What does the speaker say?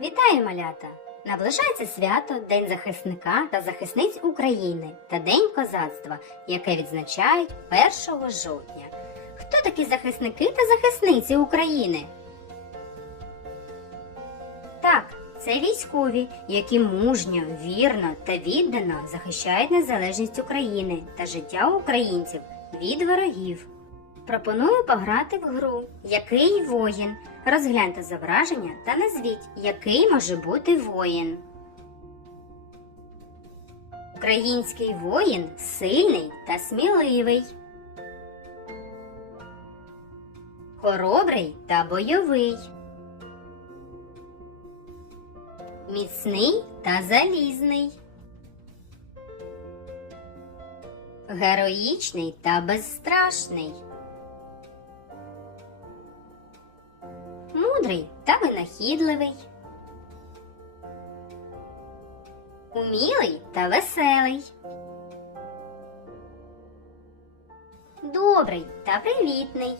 Вітаю, малята! Наближається свято День захисника та захисниць України та День козацтва, яке відзначають 1 жовтня. Хто такі захисники та захисниці України? Так, це військові, які мужньо, вірно та віддано захищають незалежність України та життя українців від ворогів. Пропоную пограти в гру Який воїн? Розгляньте зображення та назвіть, який може бути воїн. Український воїн сильний та сміливий. Хоробрий та бойовий. Міцний та залізний. Героїчний та безстрашний. Мудрий та винахідливий. Умілий та веселий. Добрий та привітний.